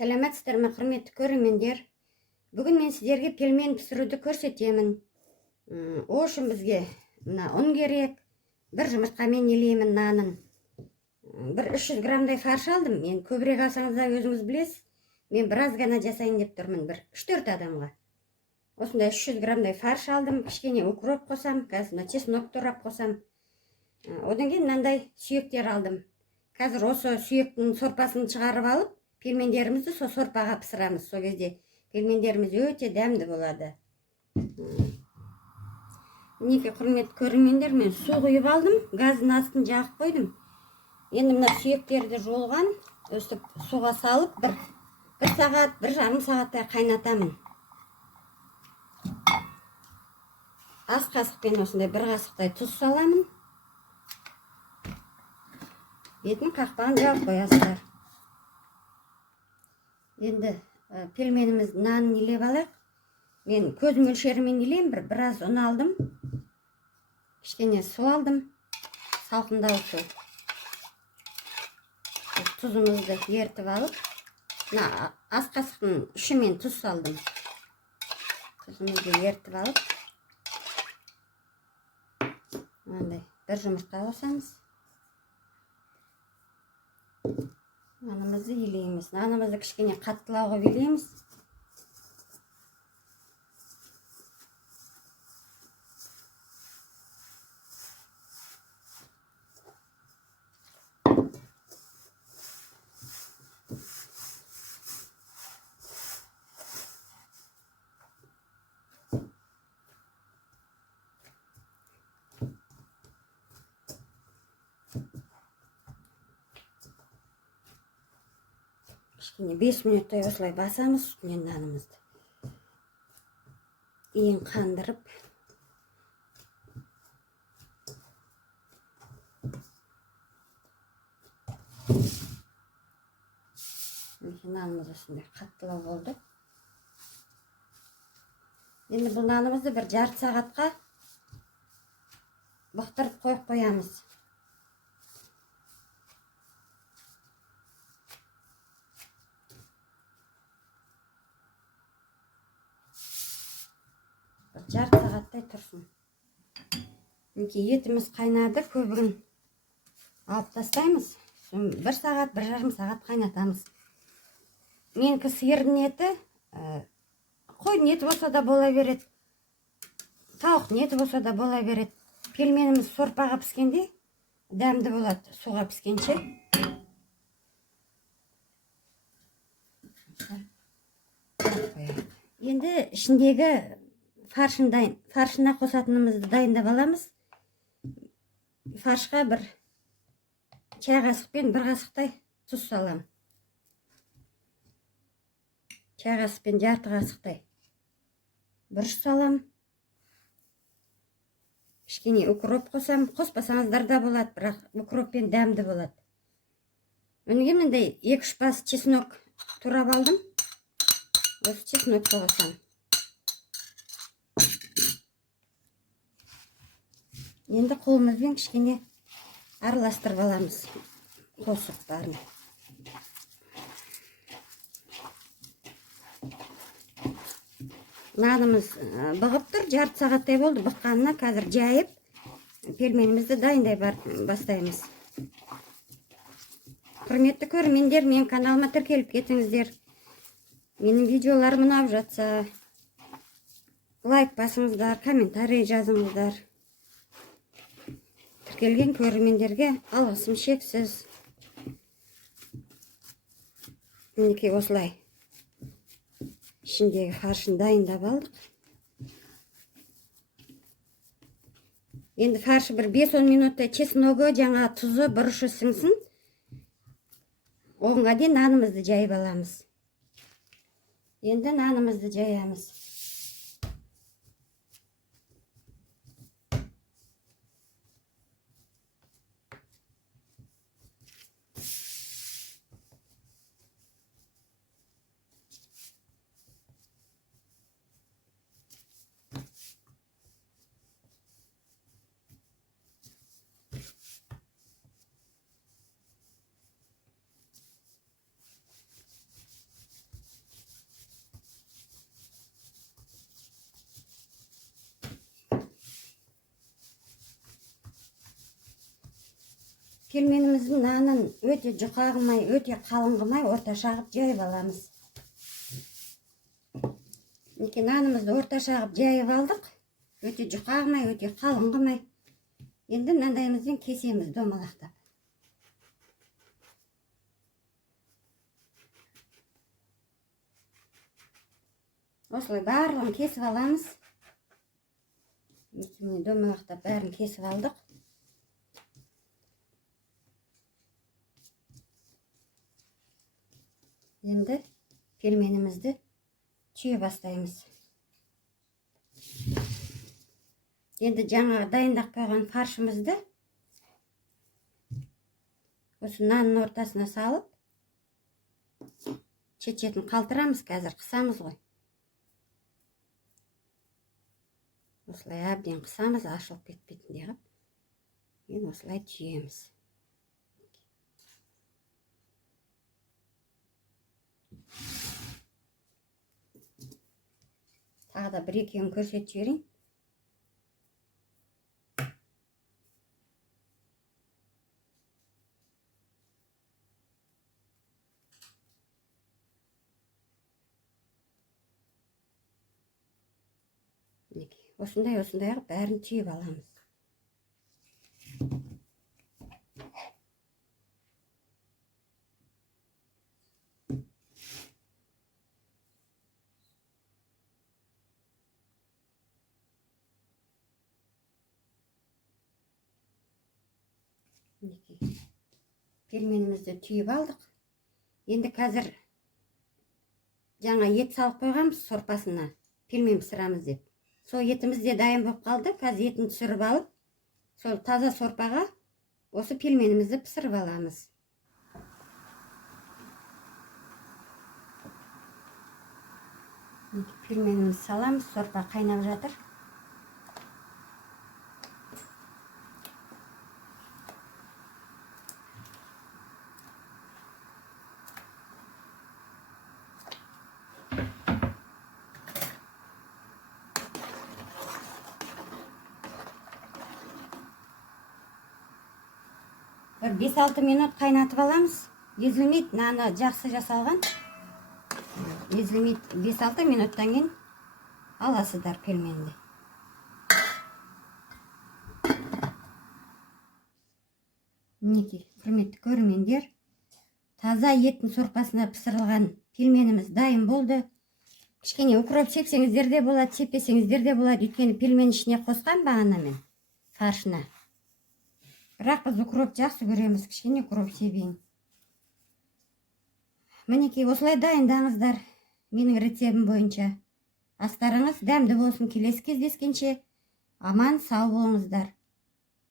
Сәлеметсіздер ме, құрметті көрермендер? Бүгін мен сіздерге пельмен пісіруді көрсетемін. Ол үшін бізге мына ұн керек. Бір жұмыртқамен илеймін нанын. Бір 300 грамдай фарш алдым. Мен көбірек алсаңыз да өзіңіз білесіз. Мен біраз ғана жасайын деп тұрмын, бір 3-4 адамға. Осындай 300 грамдай фарш алдым. Кішкене укроп қосам, қазір чеснок турап қосам. Одан кейін мынандай сүйектер алдым. Қазір осы сүйектің сорпасын шығарып алып, пельмендерімізді сол сорпаға пісірамыз. Сол кезде пельмендеріміз өте дәмді болады. Мінекей құрметті көрермендер, мен су құйып алдым, газдың астын жағып қойдым. Енді мына сүйектерді жолған, өстіп суға салып, бір сағат, 1,5 сағаттай қайнатамын. Ас қасықпен осындай бір қасықтай тұз саламын. Бетін қақпағын жауып қоясыздар. Енді пельменіміз нанын илеп алайық. Мен көз мөлшерімен илеймін, біраз ұн алдым. Кішкене су алдым. Салқындау су. Тұзымызды ертіп алып, ас қасықтың үшімен тұз салдым. Тұзымызды ертіп алып, мынандай бір жұмыртқа қосамыз. Нанымызды илейміз. Нанымызды кішкене қаттылау қылып илейміз. Кішкене 5 минуттай осылай басамыз үстінен нанымызды. Ең қандырып. Нанымыз осындай қаттылау болды. Енді бұл нанымызды бір жарты сағатқа бұқтырып қойып қоямыз. Жарты сағаттай тұрсын. Етіміз қайнады, көбігін алып тастаймыз. 1 сағат, 1,5 сағат қайнатамыз. Менікі сиырдың еті, қойдың еті болса да бола береді. Тауықтың еті болса да бола береді. Пельменіміз сорпаға піскенде дәмді болады, суға піскенше. Енді ішіндегі фаршына қосатынымызды дайындап аламыз. Фаршқа бір чай қасықпен 1 қасықтай тұз салам. Чай қасықпен жарты қасықтай бұрыш салам. Кішкене укроп қосам. Қоспасаңыздар да болады, бірақ укроппен дәмді болады. Өнеге мындай 2-3 бас чеснок турап алдым. Осы чеснокты қосам. Енді қолымызбен кішкене араластырып аламыз қосықтарын. Нанымыз бұғып тұр, жарты сағаттай болды бұққанына. Қазір жайып, пельменімізді дайындай бастаймыз. Құрметті көрермендер, менің каналыма тіркеліп кетіңіздер. Менің видеоларым ұнап жатса, лайк басыңыздар, комментарий жазыңыздар. Келген көрермендерге алғысым шексіз. Мінекей осылай ішіндегі фаршын дайындап алдық. Енді фаршы бір 5-10 минуттай чесногы, жаңа тұзы, бұрышы сіңсін. Оғынға дейін нанымызды жайып аламыз. Енді нанымызды жаямыз. Пельменіміздің нанын өте жұқа қылмай, өте қалың қылмай, орташа қылып жайып аламыз. Мінекей нанымызды орташа қылып жайып алдық. Өте жұқа қылмай, өте қалың қылмай. Енді мынандайымызбен кесеміз домалақтап. Осылай барлығын кесіп аламыз. Міне домалақтап бәрін кесіп алдық. Енді пельменімізді түйе бастаймыз. Енді жаңа дайындап қойған фаршымызды осы нанның ортасына салып, шет-шетін қалтырамыз, қазір қысамыз ғой. Осылай әбден қысамыз, ашылып кетпейтіндей қылып. Енді осылай түйеміз. Тағы да бір-екеуін көрсетіп жіберейін. Осындай қылып бәрін түйіп аламыз. Пельменімізді түйіп алдық. Енді қазір жаңа ет салып қойғанбыз сорпасына, пельмен пісірамыз деп. Сол етіміз де дайын болып қалды. Қазір етін түсіріп алып, сол таза сорпаға осы пельменімізді пісіріп аламыз. Пельменімізді саламыз, сорпа қайнап жатыр. Бір 5-6 минут қайнатып аламыз. Езілмейді, наны жақсы жасалған. Езілмейді, 5-6 минуттан кейін аласыздар пельменді. Мінекей, құрметті көрермендер, таза еттің сорпасына пісірілген пельменіміз дайын болды. Кішкене укроп сепсеңіздер де болады, сеппесеңіздер де болады. Өйткені пельмен ішіне қосқан бағана мен фаршына. Бірақ біз укроп жақсы көреміз, кішкене укроп себейін. Мінекей, осылай дайындаңыздар менің рецебім бойынша. Астарыңыз дәмді болсын, келесі кездескенше аман сау болыңыздар.